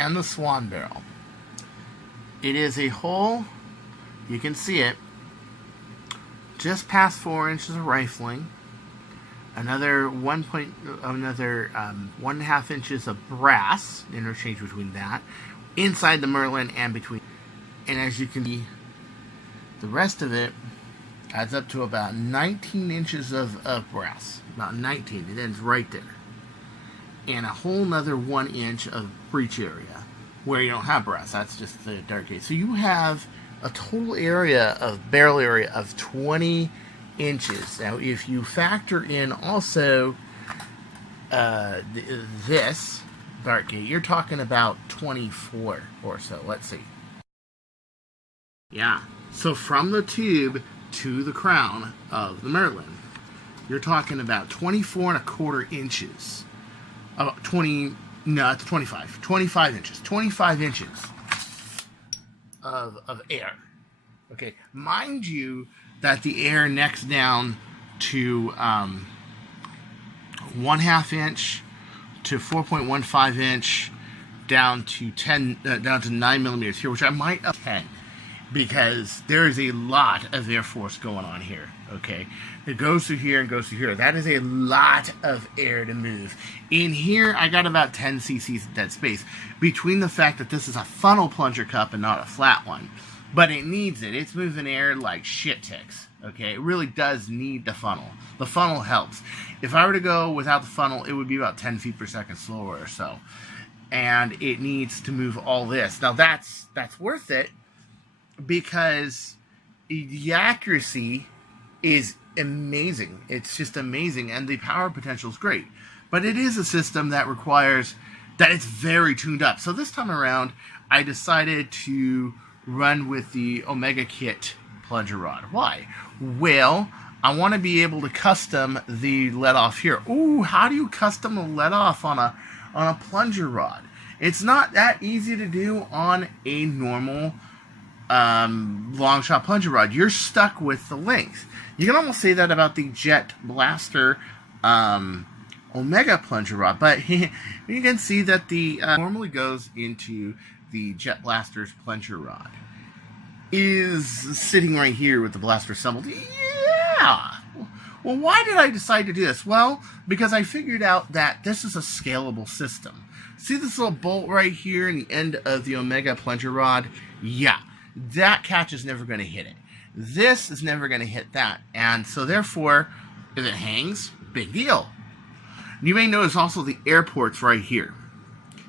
and the swan barrel. It is a hole, you can see it, just past 4 inches of rifling, another 1.5 inches of brass, interchange between that, inside the Merlin and between. And as you can see, the rest of it adds up to about 19 inches of brass. About 19, it ends right there. And a whole nother 1 inch of breech area where you don't have brass. That's just the dart gate. So you have a total area of barrel area of 20 inches. Now, if you factor in also this dart gate, you're talking about 24 or so. Let's see. Yeah. So from the tube to the crown of the Merlin, you're talking about 24.25 inches. 25 inches. 25 inches of air. Okay, mind you that the air necks down to 1/2 inch to 4.15 inch down to 9 millimeters here, which I might up 10 because there is a lot of air force going on here. Okay, it goes through here and goes through here. That is a lot of air to move. In here, I got about 10 cc's of dead space between the fact that this is a funnel plunger cup and not a flat one. But it needs it. It's moving air like shit ticks. Okay, it really does need the funnel. The funnel helps. If I were to go without the funnel, it would be about 10 feet per second slower or so. And it needs to move all this. Now that's worth it because the accuracy is amazing. It's just amazing, and the power potential is great. But it is a system that requires that it's very tuned up. So this time around, I decided to run with the Omega Kit plunger rod. Why? Well, I want to be able to custom the let off here. Ooh, how do you custom a let off on a plunger rod? It's not that easy to do on a normal long shot plunger rod. You're stuck with the length. You can almost say that about the Jet Blaster Omega plunger rod, but you can see that the normally goes into the Jet Blaster's plunger rod is sitting right here with the blaster assembled. Yeah. Well, why did I decide to do this? Well, because I figured out that this is a scalable system. See this little bolt right here in the end of the Omega plunger rod? Yeah, that catch is never going to hit it. This is never going to hit that. And so therefore, if it hangs, big deal. You may notice also the air ports right here.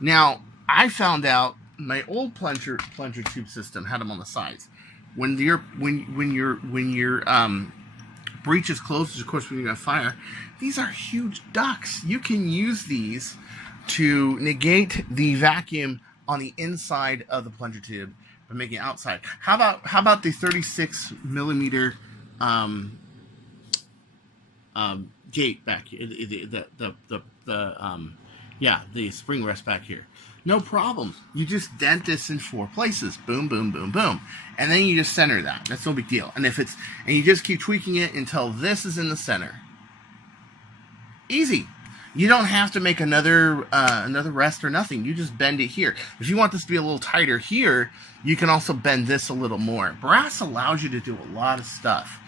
Now, I found out my old plunger tube system had them on the sides. When your breech is closed, of course when you're gonna fire, these are huge ducts. You can use these to negate the vacuum on the inside of the plunger tube by making it outside. How about the 36 millimeter gate back here? The spring rest back here. No problem. You just dent this in 4 places. Boom, boom, boom, boom. And then you just center that. That's no big deal. And you just keep tweaking it until this is in the center. Easy. You don't have to make another rest or nothing. You just bend it here. If you want this to be a little tighter here, you can also bend this a little more. Brass allows you to do a lot of stuff.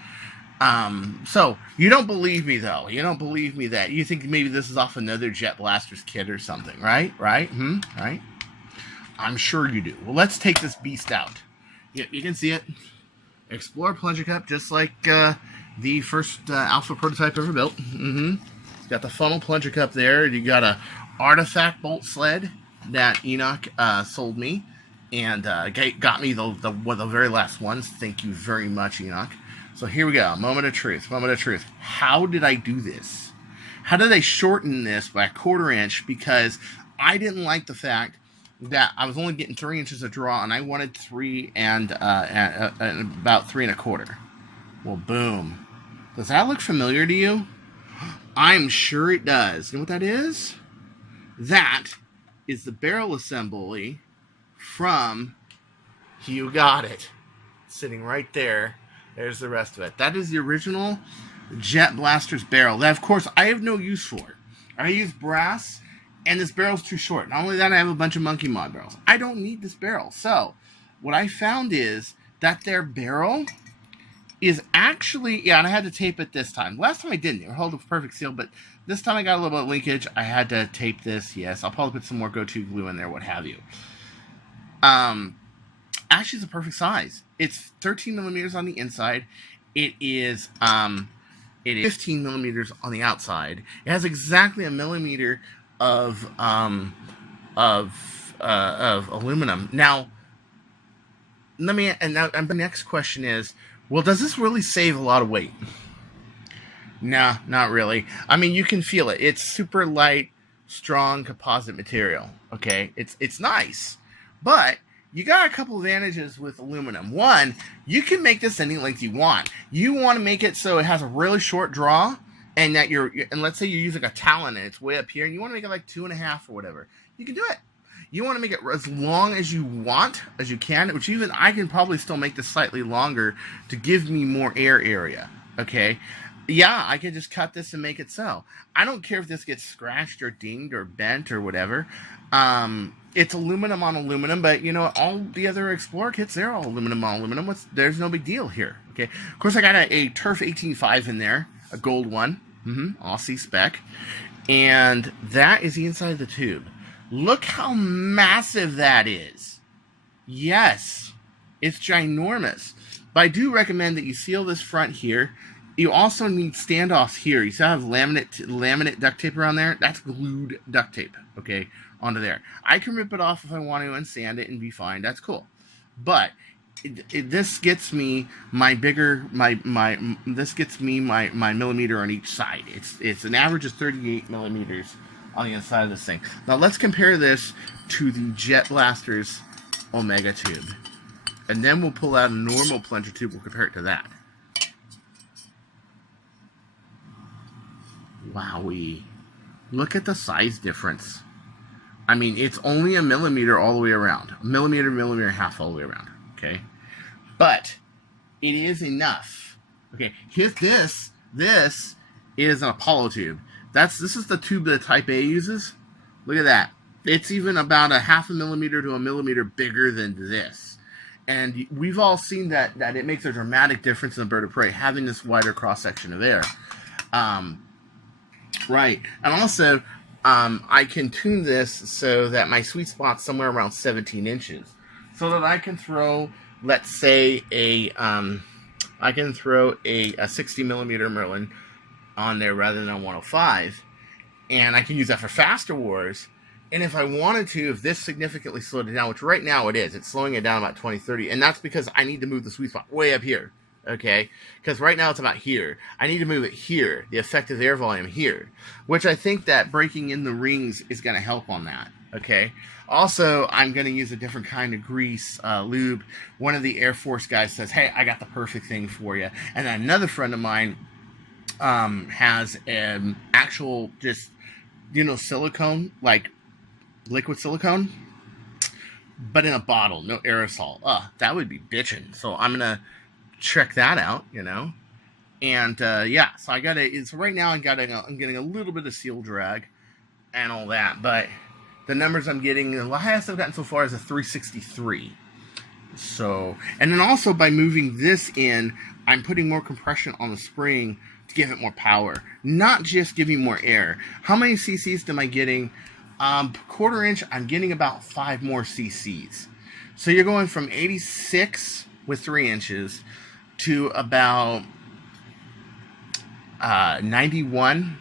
So you don't believe me though. You don't believe me that you think maybe this is off another Jet Blaster's kit or something, right? Right? Right? I'm sure you do. Well, let's take this beast out. You can see it. Explorer plunger cup, just like the first Alpha prototype ever built. It's got the funnel plunger cup there. You got a artifact bolt sled that Enoch sold me and got me one of the very last ones. Thank you very much, Enoch. So here we go, moment of truth, moment of truth. How did I do this? How did I shorten this by 1/4 inch? Because I didn't like the fact that I was only getting 3 inches of draw, and I wanted 3 and about 3 1/4. Well, boom. Does that look familiar to you? I'm sure it does. You know what that is? That is the barrel assembly from You Got It. Sitting right there. There's the rest of it. That is the original Jet Blaster's barrel. That, of course, I have no use for. I use brass And this barrel's too short. Not only that, I have a bunch of monkey mod barrels. I don't need this barrel. So what I found is that their barrel is actually, yeah, and I had to tape it this time. Last time I didn't. It held a perfect seal, but this time I got a little bit of linkage. I had to tape this, yes. I'll probably put some more go-to glue in there, what have you. Actually, it's a perfect size. It's 13 millimeters on the inside. It is 15 millimeters on the outside. It has exactly a millimeter of aluminum. Now, the next question is, well, does this really save a lot of weight? Nah, not really. I mean, you can feel it. It's super light, strong composite material. Okay, it's nice, but you got a couple advantages with aluminum. One, you can make this any length you want. You want to make it so it has a really short draw, and that and let's say you use like a talon and it's way up here, and you want to make it like 2.5 or whatever. You can do it. You want to make it as long as you want, as you can, which even I can probably still make this slightly longer to give me more air area. Okay. Yeah, I can just cut this and make it so. I don't care if this gets scratched or dinged or bent or whatever. It's aluminum on aluminum, but you know, all the other Explorer kits, they're all aluminum on aluminum. There's no big deal here. Okay. Of course, I got a Turf 18.5 in there, a gold one, Aussie spec, and that is the inside of the tube. Look how massive that is. Yes, it's ginormous. But I do recommend that you seal this front here. You also need standoffs here. You still have laminate duct tape around there. That's glued duct tape, okay, onto there. I can rip it off if I want to and sand it and be fine. That's cool. But this gets me my millimeter on each side. It's an average of 38 millimeters on the inside of this thing. Now let's compare this to the Jet Blaster's Omega tube. And then we'll pull out a normal plunger tube. We'll compare it to that. Wowee. Look at the size difference. I mean, it's only a millimeter all the way around. A millimeter and a half all the way around. Okay? But it is enough. Okay, this is an Apollo tube. This is the tube that Type A uses. Look at that. It's even about a 0.5 millimeter to a millimeter bigger than this. And we've all seen that it makes a dramatic difference in a bird of prey, having this wider cross-section of air. Right. And also, I can tune this so that my sweet spot's somewhere around 17 inches. So that I can throw, let's say, a 60 millimeter Merlin on there rather than a 105, and I can use that for faster wars. And if I wanted to, if this significantly slowed it down, which right now it's slowing it down about 20-30, and that's because I need to move the sweet spot way up here, okay? Because right now it's about here. I need to move it here, the effective air volume here, which I think that breaking in the rings is going to help on that, okay? Also, I'm going to use a different kind of grease, lube. One of the Air Force guys says, hey, I got the perfect thing for you. And then another friend of mine has an actual just, silicone, like liquid silicone, but in a bottle, no aerosol. That would be bitchin'. So I'm going to check that out, And, yeah, so right now I'm getting a little bit of seal drag and all that, but the numbers I'm getting, the highest I've gotten so far is a 363. So, and then also by moving this in, I'm putting more compression on the spring to give it more power, not just giving more air. How many cc's am I getting? Quarter inch, I'm getting about 5 more cc's. So you're going from 86 with 3 inches to about 91,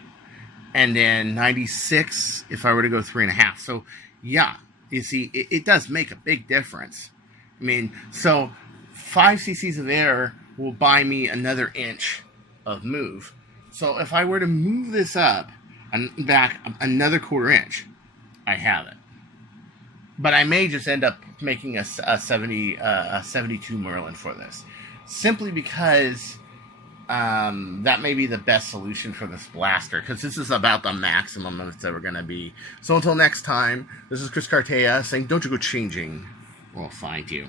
and then 96 if I were to go 3.5. So yeah, you see, it does make a big difference. I mean, so 5 cc's of air will buy me another inch of move. So if I were to move this up and back another quarter inch, I have it. But I may just end up making a 72 Merlin for this, simply because that may be the best solution for this blaster, because this is about the maximum it's ever going to be. So until next time, this is Chris CARTAYA saying, don't you go changing, or I'll find you.